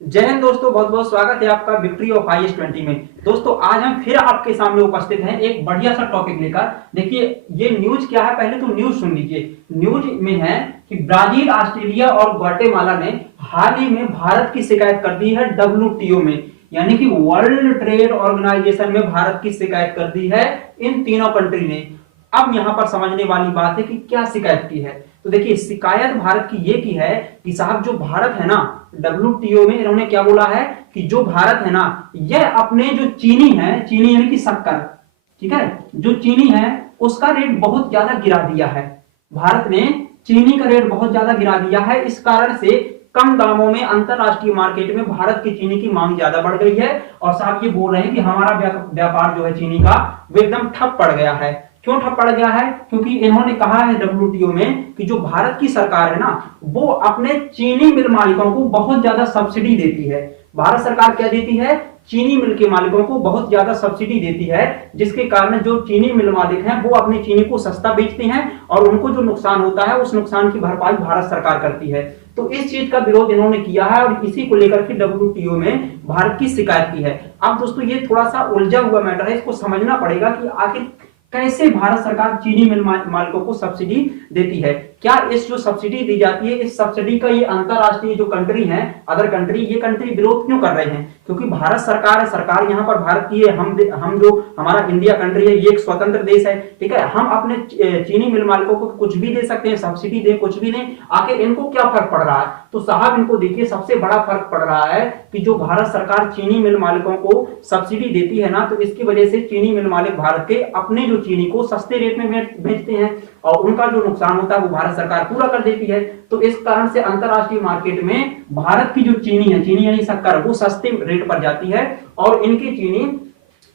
जय हिंद दोस्तों, बहुत बहुत स्वागत है आपका विक्ट्री ऑफ IS-20 में। दोस्तों आज हम फिर आपके सामने उपस्थित हैं एक बढ़िया सा टॉपिक लेकर। देखिए ये न्यूज क्या है, पहले तो न्यूज सुन लीजिए। न्यूज में है कि ब्राजील, ऑस्ट्रेलिया और ग्वाटेमाला ने हाल ही में भारत की शिकायत कर दी है WTO में, यानी कि वर्ल्ड ट्रेड ऑर्गेनाइजेशन में भारत की शिकायत कर दी है इन तीनों कंट्री ने। अब यहां पर समझने वाली बात है कि क्या शिकायत की है। तो देखिए शिकायत भारत की ये की है कि साहब जो भारत है ना, WTO में इन्होंने क्या बोला है कि जो भारत है ना, यह अपने जो चीनी है, चीनी यानी कि शक्कर, ठीक है, जो चीनी है उसका रेट बहुत ज्यादा गिरा दिया है। भारत ने चीनी का रेट बहुत ज्यादा गिरा दिया है। इस कारण से कम दामों में अंतरराष्ट्रीय मार्केट में भारत की चीनी की मांग ज्यादा बढ़ गई है। और साहब ये बोल रहे हैं कि हमारा व्यापार जो है चीनी का वो एकदम ठप पड़ गया है। क्यों ठप पड़ गया है? क्योंकि इन्होंने कहा है WTO में कि जो भारत की सरकार है ना, वो अपने चीनी मिल मालिकों को बहुत ज्यादा सब्सिडी देती है। भारत सरकार क्या देती है? चीनी मिल के मालिकों को बहुत ज्यादा सब्सिडी देती है, जिसके कारण जो चीनी मिल मालिक हैं वो अपनी चीनी को सस्ता बेचते हैं और उनको जो नुकसान होता है उस नुकसान की भरपाई भारत सरकार करती है। तो इस चीज का विरोध इन्होंने किया है और इसी को लेकर के WTO में भारत की शिकायत की है। अब दोस्तों ये थोड़ा सा उलझा हुआ मैटर है, इसको समझना पड़ेगा कि आखिर कैसे भारत सरकार चीनी मिल मालिकों को सब्सिडी देती है। क्या इस जो सब्सिडी दी जाती है, इस सब्सिडी का ये अंतरराष्ट्रीय जो कंट्री है, अदर कंट्री, ये कंट्री विरोध क्यों कर रहे हैं? क्योंकि भारत सरकार है, सरकार यहाँ पर भारत की है। हम जो हमारा इंडिया कंट्री है ये एक स्वतंत्र देश है, ठीक है। हम अपने चीनी मिल मालिकों को कुछ भी दे सकते हैं, सब्सिडी दें, कुछ भी दें, आखिर इनको क्या फर्क पड़ रहा है? तो साहब इनको देखिए सबसे बड़ा फर्क पड़ रहा है कि जो भारत सरकार चीनी मिल मालिकों को सब्सिडी देती है ना, तो इसकी वजह से चीनी मिल मालिक भारत के अपने जो चीनी को सस्ते रेट में बेचते हैं और उनका जो नुकसान होता है वो भारत सरकार पूरा कर देती है। तो इस कारण से अंतरराष्ट्रीय मार्केट में भारत की जो चीनी है, चीनी यानी शक्कर, वो सस्ते रेट पर जाती है और इनकी चीनी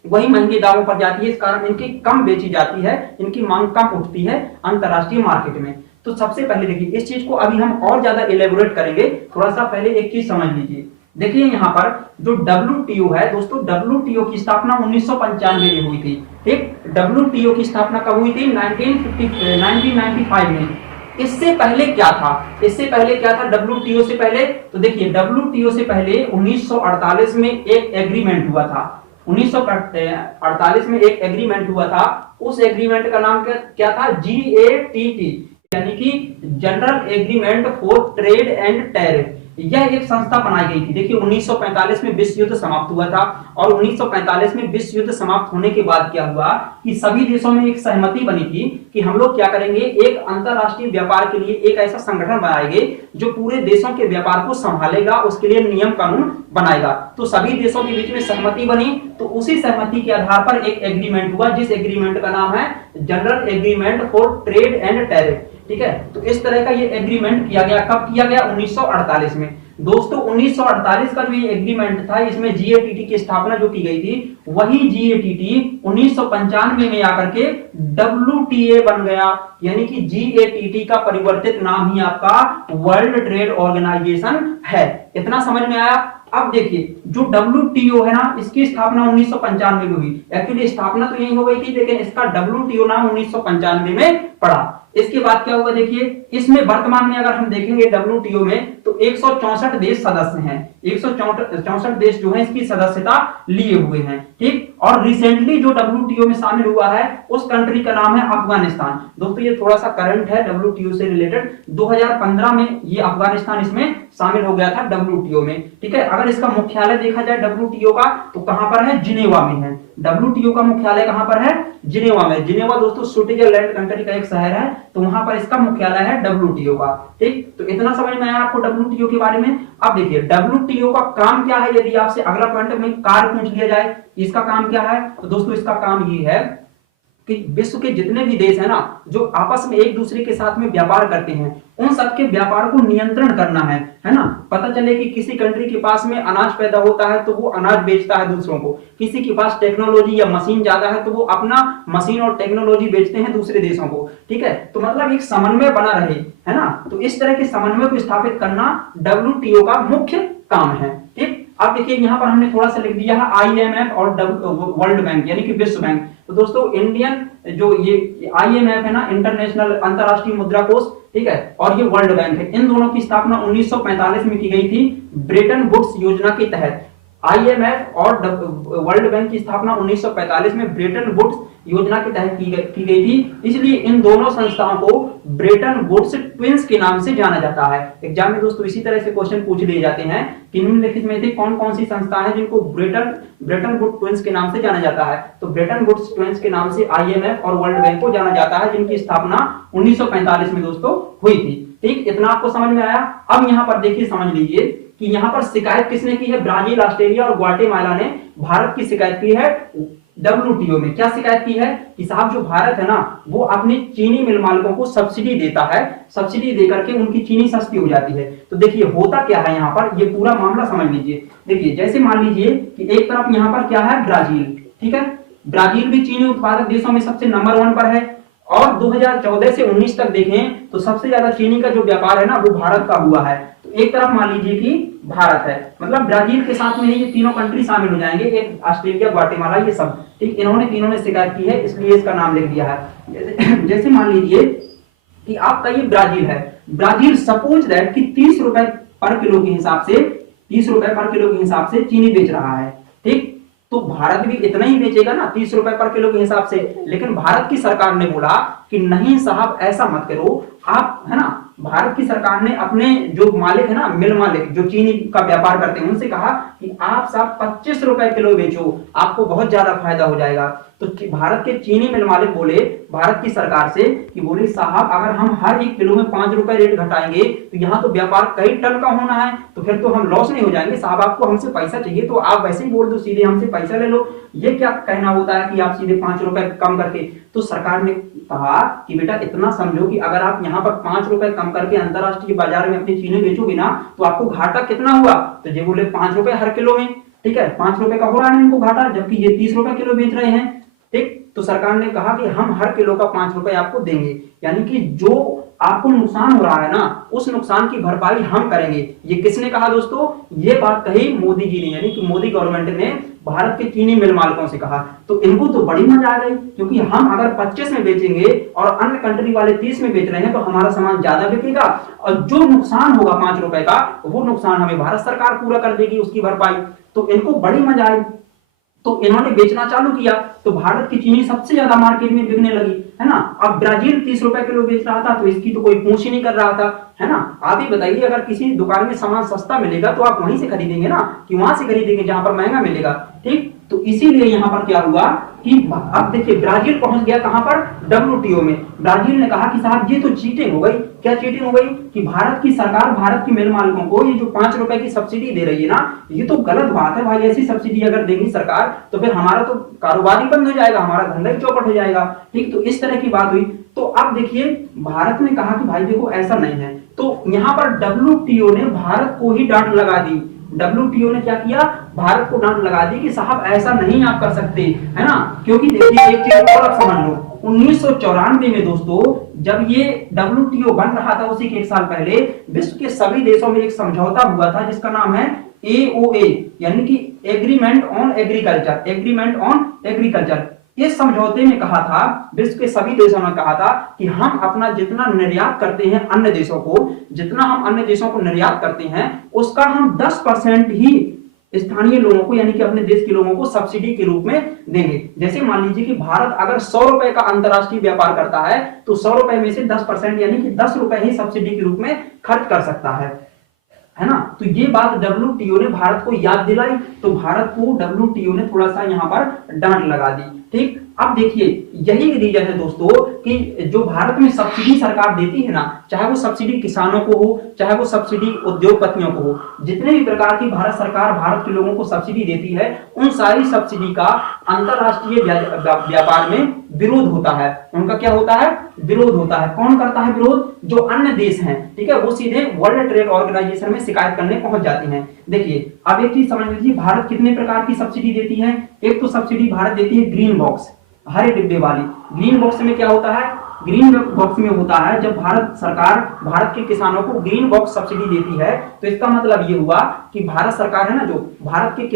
वही महंगे दामों पर जाती है। इस कारण इनकी कम बेची जाती है, इनकी मांग कम उठती है अंतरराष्ट्रीय मार्केट में। तो सबसे पहले देखिए इस चीज को अभी हम और ज्यादा इलेबोरेट करेंगे। थोड़ा सा पहले एक चीज समझ लीजिए। देखिए यहाँ पर जो WTO है दोस्तों, WTO की स्थापना 1995 में हुई थी, ठीक। WTO की स्थापना कब हुई थी? 1995 में। इससे पहले क्या था? इससे पहले क्या था WTO से पहले? तो देखिए WTO से पहले 1948 में एक एग्रीमेंट हुआ था। 1948 में एक एग्रीमेंट हुआ था। उस एग्रीमेंट का नाम क्या था? GATT, यानी कि general agreement for trade and tariff. यह एक संस्था बनाई गई थी। देखिए 1945 में विश्व युद्ध समाप्त हुआ था और 1945 में विश्व युद्ध समाप्त होने के बाद क्या हुआ कि सभी देशों में एक सहमति बनी थी कि हम लोग क्या करेंगे, एक अंतरराष्ट्रीय व्यापार के लिए एक ऐसा संगठन बनाएंगे जो पूरे देशों के व्यापार को संभालेगा, उसके लिए नियम कानून बनाएगा। तो सभी देशों के बीच में सहमति बनी, तो उसी सहमति के आधार पर एक एग्रीमेंट हुआ, जिस एग्रीमेंट का नाम है general agreement for trade and tariff, ठीक है। तो इस तरह का ये एग्रीमेंट किया गया। कब किया गया? 1948 में। दोस्तों 1948 का जो ये एग्रीमेंट था, इसमें GATT की स्थापना जो की गई थी, वही GATT 1995 में आकर के WTA बन गया, यानी कि GATT का परिवर्तित नाम ही आपका वर्ल्ड ट्रेड ऑर्गेनाइजेशन है। इतना समझ में आया? अब देखिए जो WTO है ना, इसकी स्थापना 1995 में हुई। एक्चुअली स्थापना तो यही हो गई थी, लेकिन इसका WTO नाम 1995 में पड़ा। इसके बाद क्या हुआ? देखिए इसमें वर्तमान में अगर हम देखेंगे WTO में, तो 164 देश सदस्य हैं। 164 देश जो है इसकी सदस्यता लिए हुए हैं, ठीक। और रिसेंटली जो WTO में शामिल हुआ है उस कंट्री का नाम है अफगानिस्तान। दोस्तों ये थोड़ा सा करंट है WTO से रिलेटेड। 2015 में ये अफगानिस्तान इसमें शामिल हो गया था WTO में, ठीक है। अगर इसका मुख्यालय देखा जाए WTO का, तो कहां पर है? जिनेवा में है। WTO का मुख्यालय कहां पर है? जिनेवा में। जिनेवा दोस्तों स्विट्जरलैंड कंट्री का एक शहर है, तो वहां पर इसका मुख्यालय है WTO का, ठीक। तो इतना समझ में आया आपको WTO के बारे में। अब देखिए WTO का काम क्या है, यदि आपसे अगला पॉइंट में कार्य पूछ लिया जाए, इसका काम क्या है, तो दोस्तों इसका काम ये है कि विश्व के जितने भी देश हैं ना, जो आपस में एक दूसरे के साथ में व्यापार करते हैं, उन सबके व्यापार को नियंत्रण करना है ना। पता चले कि किसी कंट्री के पास में अनाज पैदा होता है तो वो अनाज बेचता है दूसरों को, किसी के पास टेक्नोलॉजी या मशीन ज्यादा है तो वो अपना मशीन और टेक्नोलॉजी बेचते हैं दूसरे देशों को, ठीक है। तो मतलब एक समन्वय बना रहे, है ना। तो इस तरह के समन्वय को स्थापित करना WTO का मुख्य काम है, ठीक। अब देखिए यहाँ पर हमने थोड़ा सा लिख दिया है IMF और वर्ल्ड बैंक यानी कि विश्व बैंक। तो दोस्तों इंडियन जो ये IMF है ना, इंटरनेशनल अंतरराष्ट्रीय मुद्रा कोष, ठीक है, और ये वर्ल्ड बैंक है, इन दोनों की स्थापना 1945 में की गई थी ब्रेटन वुड्स योजना के तहत। IMF और वर्ल्ड बैंक की स्थापना 1945 में ब्रेटन वुड्स योजना के तहत की गई थी, इसलिए इन दोनों संस्थाओं को ब्रेटन वुड्स ट्विंस के नाम से जाना जाता है। एग्जाम में दोस्तों इसी तरह से क्वेश्चन पूछ लिए जाते हैं कि निम्नलिखित में से कौन कौन सी संस्था है जिनको ब्रेटन वुड्स ट्विंस के नाम से जाना जाता है। तो ब्रेटन वुड्स ट्विंस के नाम से IMF और वर्ल्ड बैंक को जाना जाता है, जिनकी स्थापना 1945 में दोस्तों हुई थी। ठीक, इतना आपको समझ में आया। अब यहाँ पर देखिए, समझ लीजिए कि यहाँ पर शिकायत किसने की है, ब्राजील, ऑस्ट्रेलिया और ग्वाटेमाला ने भारत की शिकायत की है WTO में। क्या शिकायत की है कि साहब जो भारत है ना वो अपने चीनी मिल मालिकों को सब्सिडी देता है, सब्सिडी देकर के उनकी चीनी सस्ती हो जाती है। तो देखिए होता क्या है यहाँ पर, ये पूरा मामला समझ लीजिए। देखिए जैसे मान लीजिए कि एक तरफ यहाँ पर क्या है, ब्राजील, ठीक है, ब्राजील भी चीनी उत्पादक देशों में सबसे नंबर 1 पर है, और 2014 से 19 तक देखें तो सबसे ज्यादा चीनी का जो व्यापार है ना वो भारत का हुआ है। तो एक तरफ मान लीजिए कि भारत है, मतलब ब्राजील के साथ में ये तीनों कंट्री शामिल हो जाएंगे, एक ऑस्ट्रेलिया, ग्वाटेमाला, ये सब, ठीक, इन्होंने तीनों ने शिकायत की है, इसलिए इसका नाम लिख दिया है। जैसे मान लीजिए कि आपका ये ब्राजील है, ब्राजील सपोज दैट कि 30 रुपए पर किलो के हिसाब से, 30 रुपए पर किलो के हिसाब से चीनी बेच रहा है, ठीक, तो भारत भी इतना ही बेचेगा ना 30 रुपए पर किलो के हिसाब से। लेकिन भारत की सरकार ने बोला कि नहीं साहब ऐसा मत करो आप, है ना, भारत की सरकार ने अपने जो मालिक है ना, मिल मालिक जो चीनी का व्यापार करते हैं, उनसे कहा कि आप साहब 25 रुपए किलो बेचो, आपको बहुत ज्यादा फायदा हो जाएगा। तो भारत के चीनी मिल मालिक बोले भारत की सरकार से कि बोले साहब अगर हम हर 1 किलो में 5 रुपए रेट घटाएंगे तो यहाँ तो व्यापार कई टन का होना है, तो फिर तो हम लॉस नहीं हो जाएंगे साहब, आपको हमसे पैसा चाहिए तो आप वैसे ही बोल दो, सीधे हमसे पैसा ले लो, ये क्या कहना होता है कि आप सीधे 5 रुपए कम करके। तो सरकार ने कहा कि बेटा इतना समझो कि अगर आप यहाँ पर 5 रुपए कम करके अंतरराष्ट्रीय बाजार में अपनी चीनी बेचोगे ना तो आपको घाटा कितना हुआ, तो ये बोले 5 रुपए हर किलो में, ठीक है, 5 रुपए का हो रहा है इनको घाटा, जबकि ये 30 रुपए किलो बेच रहे हैं, ठीक। तो सरकार ने कहा कि हम हर किलो का 5 रुपए आपको देंगे, यानी कि जो आपको नुकसान हो रहा है ना उस नुकसान की भरपाई हम करेंगे। ये किसने कहा दोस्तों, ये बात कही मोदी जी ने, यानी कि मोदी गवर्नमेंट ने भारत के चीनी मिल मालिकों से कहा। तो इनको तो बड़ी मजा आ गई, क्योंकि हम अगर 25 में बेचेंगे और अन्य कंट्री वाले 30 में बेच रहे हैं तो हमारा सामान ज्यादा बिकेगा, और जो नुकसान होगा 5 रुपए का वो नुकसान हमें भारत सरकार पूरा कर देगी उसकी भरपाई। तो इनको बड़ी मजा आई, तो इन्होंने बेचना चालू किया, तो भारत की चीनी सबसे ज्यादा मार्केट में बिकने लगी, है ना। अब ब्राजील 30 रुपए किलो बेच रहा था तो इसकी तो कोई पूछ ही नहीं कर रहा था, है ना। आप ही बताइए अगर किसी दुकान में सामान सस्ता मिलेगा तो आप वहीं से खरीदेंगे ना, कि वहां से खरीदेंगे जहां पर महंगा मिलेगा, ठीक। तो इसीलिए यहां पर क्या हुआ कि अब देखिए ब्राजील पहुंच गया कहां पर, WTO में। ब्राजील ने कहा कि साहब ये तो चीटिंग हो गई। क्या चीटिंग हो गई कि भारत की सरकार भारत की मिल मालिकों को ये जो 5 रुपए की सब्सिडी दे रही है ना, ये तो गलत बात है भाई। ऐसी सब्सिडी अगर देगी सरकार तो फिर हमारा तो कारोबार ही बंद हो जाएगा, हमारा धंधा ही चौपट हो जाएगा, ठीक। तो इस तरह की बात हुई। तो अब देखिए भारत ने कहा कि भाई देखो ऐसा नहीं है, तो यहां पर WTO ने भारत को ही डांट लगा दी। WTO ने क्या किया, भारत को डांट लगा दी कि साहब ऐसा नहीं आप कर सकते, है ना। क्योंकि देखिए एक चीज और आप समझ लो, 1994 में दोस्तों जब ये WTO बन रहा था उसी के 1 साल पहले विश्व के सभी देशों में एक समझौता हुआ था जिसका नाम है AOA, यानी कि agreement on agriculture, agreement on agriculture. इस समझौते में कहा था, विश्व के सभी देशों ने कहा था कि हम अपना जितना निर्यात करते हैं अन्य देशों को, जितना हम अन्य देशों को निर्यात करते हैं उसका हम 10% ही स्थानीय लोगों को, यानी कि अपने देश के लोगों को सब्सिडी के रूप में देंगे। जैसे मान लीजिए कि भारत अगर 100 रुपए का अंतरराष्ट्रीय व्यापार करता है तो 100 रुपए में से 10% यानी कि 10 रुपए ही सब्सिडी के रूप में खर्च कर सकता है ना। तो ये बात WTO ने भारत को याद दिलाई, तो भारत को WTO ने थोड़ा सा यहां पर डांट लगा दी, ठीक। अब देखिए यही रीजन है दोस्तों कि जो भारत में सब्सिडी सरकार देती है ना, चाहे वो सब्सिडी किसानों को हो, चाहे वो सब्सिडी उद्योगपतियों को हो, जितने भी प्रकार की भारत सरकार भारत के लोगों को सब्सिडी देती है उन सारी सब्सिडी का अंतरराष्ट्रीय व्यापार में विरोध होता है। उनका क्या होता है, विरोध होता है। कौन करता है विरोध, जो अन्य देश हैं, ठीक है, वो सीधे वर्ल्ड ट्रेड ऑर्गेनाइजेशन में शिकायत करने पहुंच जाती हैं। देखिए अब एक चीज समझ लीजिए, भारत कितने प्रकार की सब्सिडी देती है। एक तो सब्सिडी भारत देती है ग्रीन बॉक्स, हरे डिब्बे वाली। ग्रीन बॉक्स में क्या होता है, ग्रीन बॉक्स में होता है जब भारत सरकार भारत के किसानों को ग्रीन बॉक्स सब्सिडी देती है, तो इसका मतलब ये हुआ कि भारत सरकार है ना, जो भारत के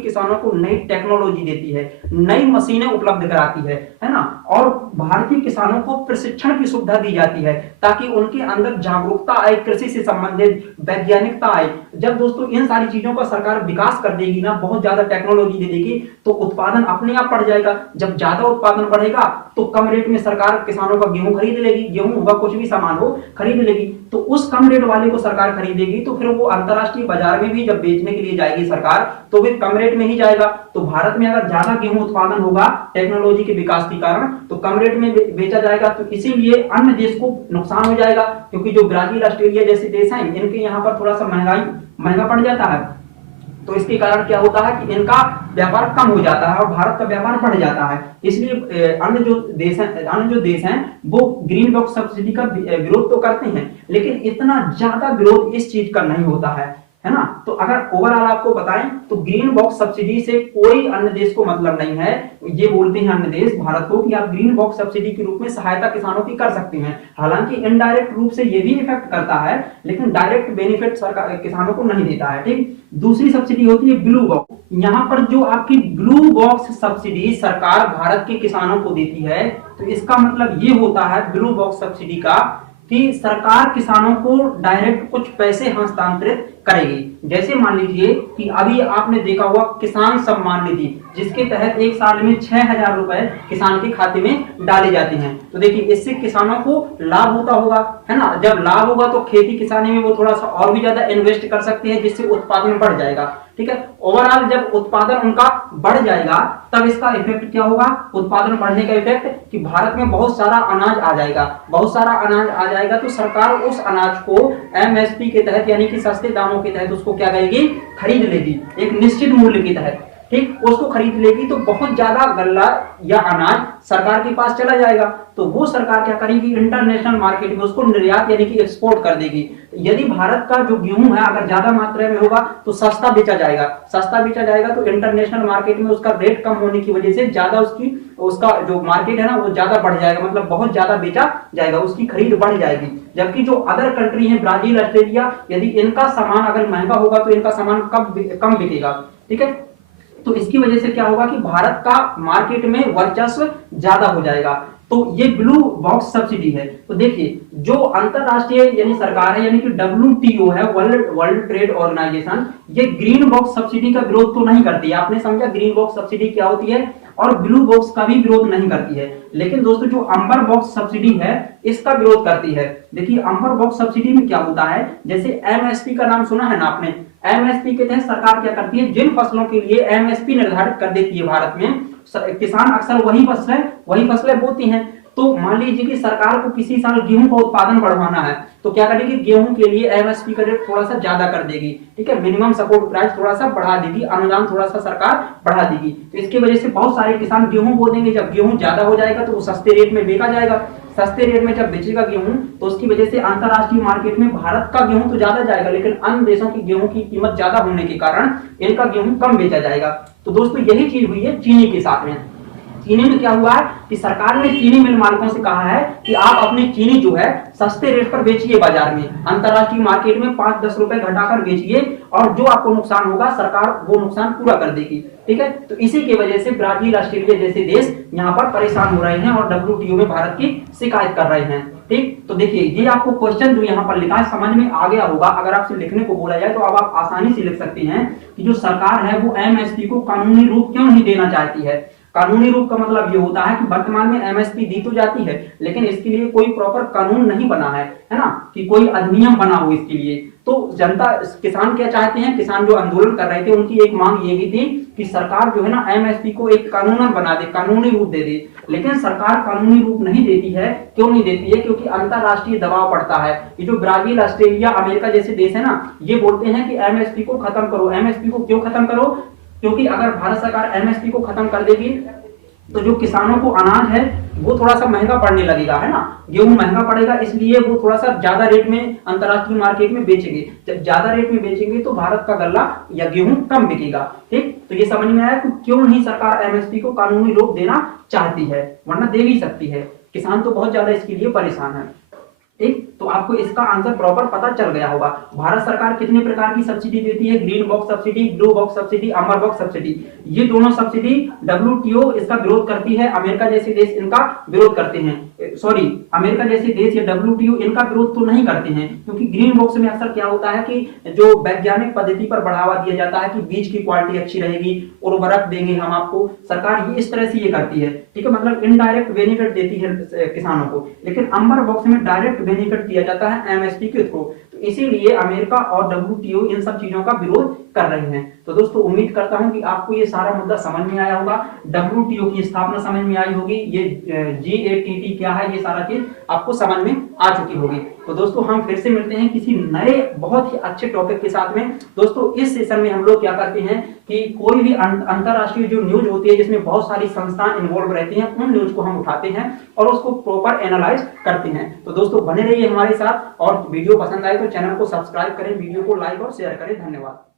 किसानों को नई टेक्नोलॉजी देती है, नई मशीनें उपलब्ध कराती है ना, और भारतीय किसानों को प्रशिक्षण की सुविधा दी जाती है ताकि उनके अंदर जागरूकता आए, कृषि से संबंधित वैज्ञानिकता आए। जब दोस्तों इन सारी चीजों का सरकार विकास कर देगी ना, बहुत ज्यादा टेक्नोलॉजी दे देगी, तो उत्पादन अपने आप बढ़ जाएगा। जब ज्यादा उत्पादन बढ़ेगा तो कम रेट में सरकार किसानों का गेहूं खरीद लेगी, गेहूं होगा कुछ भी सामान हो खरीद लेगी, तो उस कम रेट वाले को सरकार खरीदेगी, तो फिर वो अंतरराष्ट्रीय बाजार में भी जब बेचने के लिए जाएगी सरकार, तो फिर कम रेट में ही जाएगा। तो भारत में अगर ज्यादा गेहूं उत्पादन होगा टेक्नोलॉजी के विकास के कारण, तो कम रेट में बेचा जाएगा, तो इसीलिए अन्य देश को नुकसान हो जाएगा, क्योंकि जो ब्राजील, ऑस्ट्रेलिया जैसे देश हैं, इनके यहाँ पर थोड़ा सा महंगा पड़ जाता है, तो इसके कारण क्या होता है कि इनका व्यापार कम हो जाता है और भारत का व्यापार बढ़ जाता है। इसलिए अन्य जो देश हैं वो ग्रीन बॉक्स सब्सिडी का विरोध तो करते हैं, लेकिन इतना ज्यादा विरोध इस चीज का नहीं होता है ना। तो अगर ओवरऑल आपको बताएं तो ग्रीन बॉक्स सब्सिडी से कोई अन्य देश को मतलब नहीं है। ये बोलते हैं अन्य देश भारत को कि आप ग्रीन बॉक्स सब्सिडी के रूप में सहायता किसानों की कर सकते हैं। हालांकि इनडायरेक्ट रूप से ये भी इफेक्ट करता है, लेकिन डायरेक्ट बेनिफिट सरकार किसानों को नहीं देता है। ठीक, दूसरी सब्सिडी होती है ब्लू बॉक्स। यहाँ पर जो आपकी ब्लू बॉक्स सब्सिडी सरकार भारत के किसानों को देती है, तो इसका मतलब ये होता है ब्लू बॉक्स सब्सिडी का कि सरकार किसानों को डायरेक्ट कुछ पैसे हस्तांतरित करेगी। जैसे मान लीजिए कि अभी आपने देखा हुआ किसान सम्मान निधि, जिसके तहत एक साल में 6,000 रुपए किसान के खाते में डाले जाते हैं। तो देखिए इससे किसानों को लाभ होता होगा, है ना। जब लाभ होगा तो खेती किसानी में वो थोड़ा सा और भी ज्यादा इन्वेस्ट कर सकते हैं, जिससे उत्पादन बढ़ जाएगा। ठीक है, ओवरऑल जब उत्पादन उनका बढ़ जाएगा तब इसका इफेक्ट क्या होगा, उत्पादन बढ़ने का इफेक्ट कि भारत में बहुत सारा अनाज आ जाएगा। बहुत सारा अनाज आ जाएगा तो सरकार उस अनाज को एमएसपी के तहत यानी कि सस्ते दामों के तहत उसको क्या करेगी, खरीद लेगी एक निश्चित मूल्य के तहत। ठीक, उसको खरीद लेगी तो बहुत ज्यादा गल्ला या अनाज सरकार के पास चला जाएगा, तो वो सरकार क्या करेगी, इंटरनेशनल मार्केट में उसको निर्यात यानी कि एक्सपोर्ट कर देगी। यदि भारत का जो गेहूं है अगर ज्यादा मात्रा में होगा तो सस्ता बेचा जाएगा, तो इंटरनेशनल मार्केट में उसका रेट कम होने की वजह से ज्यादा उसका जो मार्केट है ना वो ज्यादा बढ़ जाएगा, मतलब बहुत ज्यादा बेचा जाएगा, उसकी खरीद बढ़ जाएगी। जबकि जो अदर कंट्री है ब्राजील, ऑस्ट्रेलिया, यदि इनका सामान अगर महंगा होगा तो इनका सामान कम बिकेगा। ठीक है, तो इसकी वजह से क्या होगा कि भारत का मार्केट में वर्चस्व ज्यादा हो जाएगा। तो ये ब्लू बॉक्स सब्सिडी है। तो देखिए जो अंतरराष्ट्रीय यानी सरकार है यानी कि WTO है, वर्ल्ड ट्रेड ऑर्गेनाइजेशन, ये ग्रीन बॉक्स सब्सिडी का विरोध तो नहीं करती है। आपने समझा ग्रीन बॉक्स सब्सिडी क्या होती है, और ब्लू बॉक्स का भी विरोध नहीं करती है। लेकिन दोस्तों जो अंबर बॉक्स सब्सिडी है इसका विरोध करती है। देखिए अंबर बॉक्स सब्सिडी में क्या होता है, जैसे एमएसपी का नाम सुना है ना आपने, एमएसपी के तहत सरकार क्या करती है, जिन फसलों के लिए एमएसपी निर्धारित कर देती है भारत में, किसान अक्सर वही फसलें बोती हैं। तो मान लीजिए कि सरकार को किसी साल गेहूं का उत्पादन बढ़ाना है, तो क्या करेगी, गेहूं के लिए एमएसपी का रेट थोड़ा सा ज्यादा कर देगी। ठीक है, मिनिमम सपोर्ट प्राइस थोड़ा सा बढ़ा देगी, अनुदान थोड़ा सा सरकार बढ़ा देगी। तो इसकी वजह से बहुत सारे किसान गेहूं बो देंगे। जब गेहूं ज्यादा हो जाएगा तो वो सस्ते रेट में बेचा जाएगा। सस्ते रेट में जब बेचेगा गेहूं तो उसकी वजह से अंतरराष्ट्रीय मार्केट में भारत का गेहूं तो ज्यादा जाएगा, लेकिन अन्य देशों की गेहूं की कीमत ज्यादा होने के कारण इनका गेहूं कम बेचा जाएगा। तो दोस्तों यही चीज हुई है चीनी के साथ में। चीनी में क्या हुआ है कि सरकार ने चीनी मिल मालिकों से कहा है कि आप अपनी चीनी जो है सस्ते रेट पर बेचिए बाजार में, अंतरराष्ट्रीय मार्केट में 5-10 रुपए घटाकर बेचिए, और जो आपको नुकसान होगा सरकार वो नुकसान पूरा कर देगी। ठीक है, तो इसी की वजह से ब्राजील, ऑस्ट्रेलिया जैसे देश यहाँ पर परेशान हो रहे हैं और WTO में भारत की शिकायत कर रहे हैं। ठीक, तो देखिए ये आपको क्वेश्चन जो यहाँ पर लिखा है समझ में आ गया होगा। अगर आपसे लिखने को बोला जाए तो अब आप आसानी से लिख सकते हैं कि जो सरकार है वो एमएसपी को कानूनी रूप क्यों नहीं देना चाहती है। कानूनी रूप का मतलब ये होता है कि वर्तमान में एमएसपी दी तो जाती है, लेकिन इसके लिए कोई प्रॉपर कानून नहीं बना है ना, कि कोई अधिनियम बना हो इसके लिए। तो जनता, किसान क्या चाहते हैं, किसान जो आंदोलन कर रहे थे उनकी एक मांग ये भी थी कि सरकार जो है ना एमएसपी को एक कानूनन बना दे, कानूनी रूप दे दे। लेकिन सरकार कानूनी रूप नहीं देती है। क्यों नहीं देती है, क्योंकि अंतरराष्ट्रीय दबाव पड़ता है। ये जो ब्राजील, ऑस्ट्रेलिया, अमेरिका जैसे देश है ना, ये बोलते हैं कि एमएसपी को खत्म करो। एमएसपी को क्यों खत्म करो, क्योंकि अगर भारत सरकार एमएसपी को खत्म कर देगी तो जो किसानों को अनाज है वो थोड़ा सा महंगा पड़ने लगेगा, है ना, गेहूं महंगा पड़ेगा, इसलिए वो थोड़ा सा ज्यादा रेट में अंतरराष्ट्रीय मार्केट में बेचेंगे। जब ज्यादा रेट में बेचेंगे तो भारत का गल्ला या गेहूं कम बिकेगा। ठीक, तो ये समझ में आया कि क्यों नहीं सरकार एमएसपी को कानूनी रूप देना चाहती है, वरना दे भी सकती है। किसान तो बहुत ज्यादा इसके लिए परेशान है। ठीक, तो आपको इसका आंसर प्रॉपर पता चल गया होगा। भारत सरकार कितने प्रकार की सब्सिडी देती है? Green box subsidy, blue box subsidy, amber box subsidy. ये दोनों सब्सिडी WTO इसका विरोध करती है, अमेरिका जैसे देश इनका विरोध करते हैं। सॉरी, अमेरिका जैसे देश या WTO इनका विरोध तो नहीं करते हैं, क्योंकि ग्रीन बॉक्स में अक्सर क्या होता है कि जो वैज्ञानिक पद्धति पर बढ़ावा दिया जाता है कि बीज की क्वालिटी अच्छी रहेगी, उर्वरक देंगे हम आपको, सरकार ये इस तरह से ये करती है। ठीक है, मतलब इनडायरेक्ट बेनिफिट देती है किसानों को। लेकिन अमर बॉक्स में डायरेक्ट बेनिफिट दिया जाता है MSP के थ्रू। तो इसीलिए अमेरिका और WTO इन सब चीजों का विरोध कर रहे हैं। तो दोस्तों उम्मीद करता हूं कि आपको ये सारा मुद्दा समझ में आया होगा, WTO की स्थापना समझ में आई होगी, ये GATT क्या है, ये सारा चीज आपको समझ में आ चुकी होगी। तो दोस्तों हम फिर से मिलते हैं किसी नए बहुत ही अच्छे टॉपिक के साथ में। दोस्तों इस सेशन में हम लोग क्या करते हैं कि कोई भी अंतरराष्ट्रीय जो न्यूज होती है जिसमें बहुत सारी संस्थाएं इन्वॉल्व रहती हैं, उन न्यूज को हम उठाते हैं और उसको प्रॉपर एनालाइज करते हैं। तो दोस्तों बने रहिए हमारे साथ, और वीडियो पसंद आए तो चैनल को सब्सक्राइब करें, वीडियो को लाइक और शेयर करें। धन्यवाद।